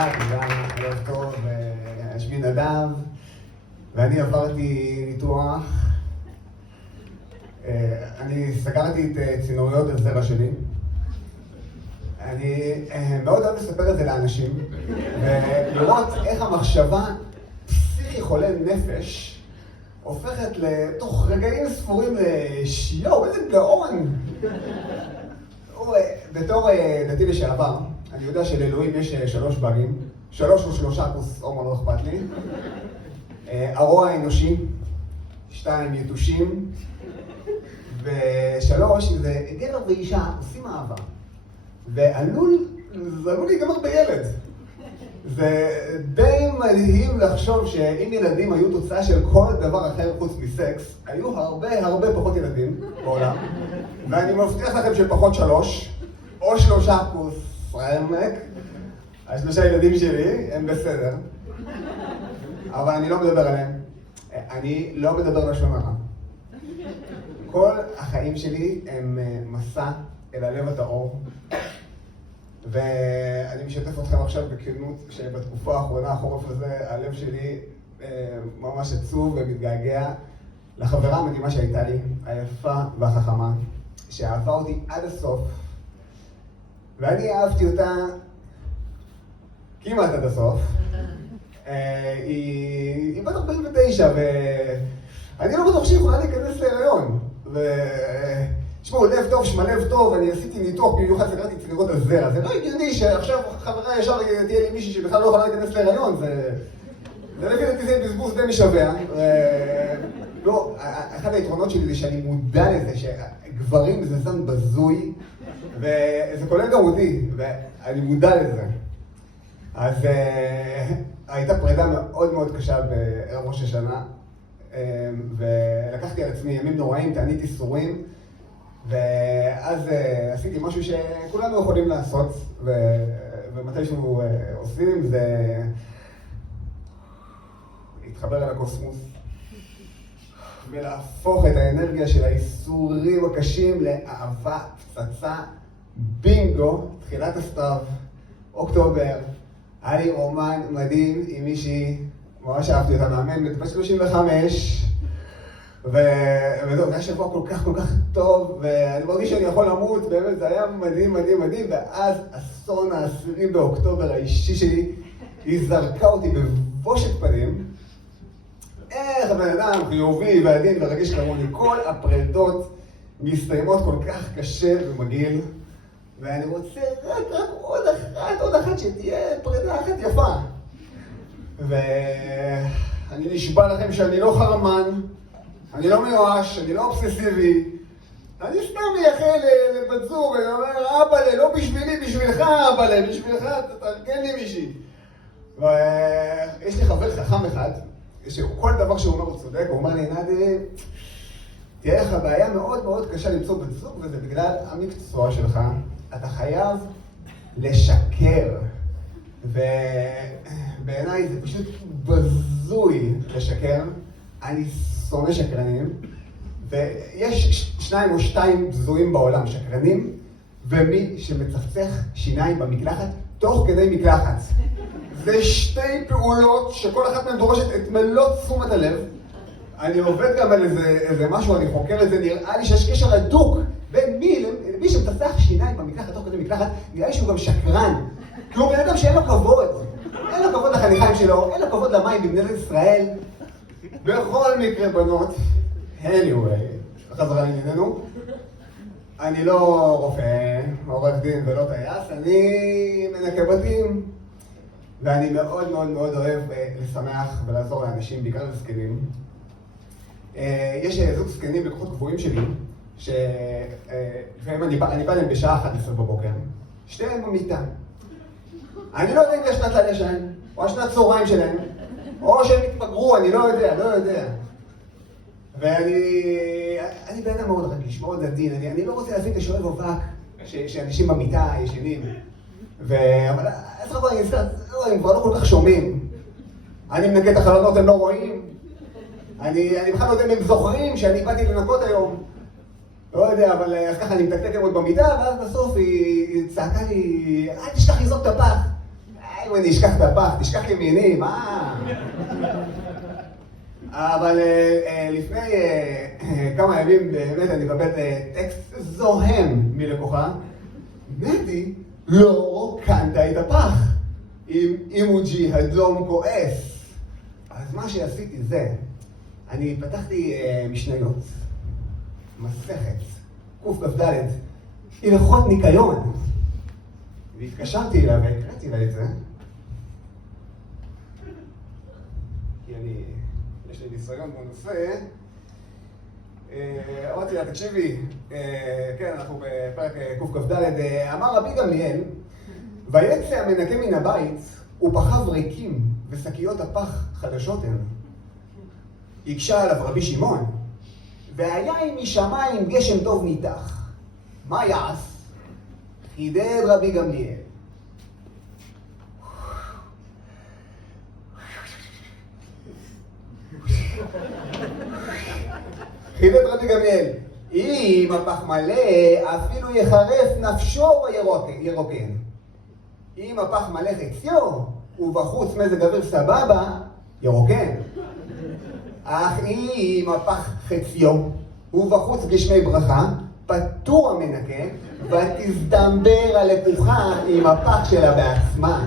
תודה, ערב טוב, שמי נדב, ואני עברתי ניתוח. אני סגרתי את צינוריות הזרע שלי. אני מאוד אוהב לספר את זה לאנשים, ולראות איך המחשבה פסיכי חולה נפש הופכת לתוך רגעים ספורים לשיו, איזה גאון! בתור דתי לשעבר, אני יודע שלאלוהים יש 3 באגים, 3 או 3 פלוס הומו, לא אכפת לי. הרוע האנושי, 2 יתושים, ו3 זה גבר ואישה עושים אהבה. ועלול להיגמר בילד. זה די מדהים לחשוב שאם ילדים היו תוצאה של כל דבר אחר חוץ מסקס, היו הרבה פחות ילדים בעולם. ואני מבטיח לכם שפחות 3, או 3 פלוס רעמק. 3 ילדים שלי הם בסדר. אבל אני לא מדבר עליהם. אני לא מדבר לשון הרע. כל החיים שלי הם מסע אל הלב הטהור. ואני משתף אתכם עכשיו בכנות שבתקופה האחרונה, החורף הזה, הלב שלי ממש עצוב ומתגעגע לחברה המדהימה שהייתה לי, היפה והחכמה, שאהבה אותי עד הסוף, ואני אהבתי אותה כמעט עד הסוף. היא בת 49, ואני לא בטוח שהיא יכולה להיכנס להיריון. תשמעו, לב טוב, שמה לב טוב, אני עשיתי ניתוח במיוחד, סגרתי את צינורות הזרע. זה לא הגיוני שעכשיו חברה ישר תהיה לי מישהי שבכלל לא יכולה להיכנס להיריון. זה לפי דעתי זה בזבוז די משווה. לא, אחד היתרונות שלי זה שאני מודע לזה שגברים זה זן בזוי, וזה כולל גם אותי, ואני מודע לזה. אז הייתה פרידה מאוד מאוד קשה בערב ראש השנה, ולקחתי על עצמי ימים נוראים, תענית איסורים, ואז עשיתי משהו שכולנו יכולים לעשות, ומתישהו עושים, זה להתחבר אל הקוסמוס, ולהפוך את האנרגיה של האיסורים הקשים לאהבה, פצצה, בינגו, תחילת הסתיו, אוקטובר. היה לי רומן מדהים עם מישהי, ממש אהבתי אותה, מאמן, בת 35, וזהו, זה היה שבוע כל כך טוב, ואני מרגיש שאני יכול למות, באמת זה היה מדהים, ואז אסון ה10 באוקטובר האישי שלי, היא זרקה אותי בבושת פנים. איך הבן אדם חיובי ועדין ורגיש כמוני, כל הפרדות מסתיימות כל כך קשה ומגעיל, ואני רוצה רק עוד אחת שתהיה פרידה אחת יפה. ואני נשבע לכם שאני לא חרמן, אני לא מיואש, אני לא אובססיבי. אני סתם מייחל לבת זוג, ואני אומר, אבאלה, לא בשבילי, בשבילך אבאלה, בשבילך, תתרגן לי מישהי. ויש לי חבר חכם אחד, שכל דבר שהוא אומר הוא צודק, הוא אומר לי, נדי, תהיה לך בעיה מאוד קשה למצוא בת זוג, וזה בגלל המקצוע שלך. אתה חייב לשקר, ובעיניי זה פשוט בזוי לשקר. אני שונא שקרנים, ויש 2 או 2 בזויים בעולם, שקרנים ומי שמצחצח שיניים במקלחת תוך כדי מקלחת. זה 2 פעולות שכל אחת מהן דורשת את מלוא תשומת הלב. אני עובד גם על איזה משהו, אני חוקר את זה, נראה לי שיש קשר הדוק בין מי שמצחצח שיניים במקלחת תוך כדי מקלחת, נראה לי שהוא גם שקרן. כי הוא בן אדם שאין לו כבוד. אין לו כבוד לחניכיים שלו, אין לו כבוד למים במדינת ישראל. בכל מקרה, בנות, anyway, חזרה לענייננו. אני לא רופא, עורך דין ולא טייס, אני מנקה בתים. ואני מאוד אוהב לשמח ולעזור לאנשים, בעיקר לזקנים. יש זוג זקנים לקוחות קבועים שלי, שלפעמים אני בא להם בשעה 11 בבוקר, שתיהם במיטה. אני לא יודע אם זה שנת לילה שלהם, או השנת צהריים שלהם, או שהם התפגרו, אני לא יודע. ואני בן אדם מאוד רגיש, מאוד עדין, אני לא רוצה להבין את השואב אבק שאנשים במיטה ישנים. אבל אז רבה, הם כבר לא כל כך שומעים. אני מנקה את החלונות, הם לא רואים. אני בכלל לא יודע אם הם זוכרים שאני באתי לנקות היום. לא יודע, אבל אז ככה אני מתקתק עוד במיטה, ואז בסוף היא צעקה לי, אל תשכח לזרוק את הפח. אם אני אשכח את הפח, תשכח ימיני, מה? אבל לפני כמה ימים באמת אני מקבל טקסט זוהם מלקוחה. נטי, לא קנת את הפח עם אימוג'י אדום כועס. אז מה שעשיתי זה, אני פתחתי משניות, מסכת, קכ"ד, הלכות ניקיון. והתקשרתי אליו והקראתי לה את זה. כי יש לי ניסיון בנושא. אמרתי לה, תקשיבי, כן, אנחנו בפרק קכ"ד, אמר רבי גמליאל, ויצא המנקה מן הבית ופחיו ריקים ושקיות הפח חדשות הן. הקשה עליו רבי שמעון, והיה אם משמיים גשם טוב ניתח. מה יעש? חידד רבי גמליאל. חידד רבי גמליאל, אם הפח מלא אפילו יחרף נפשו וירוקן. אם הפח מלא חציו ובחוץ מזג אוויר סבבה, ירוקן. אך אם הפח חציו ובחוץ גשמי ברכה, פטור המנקה ותזדמבר הלקוחה עם הפח שלה בעצמה.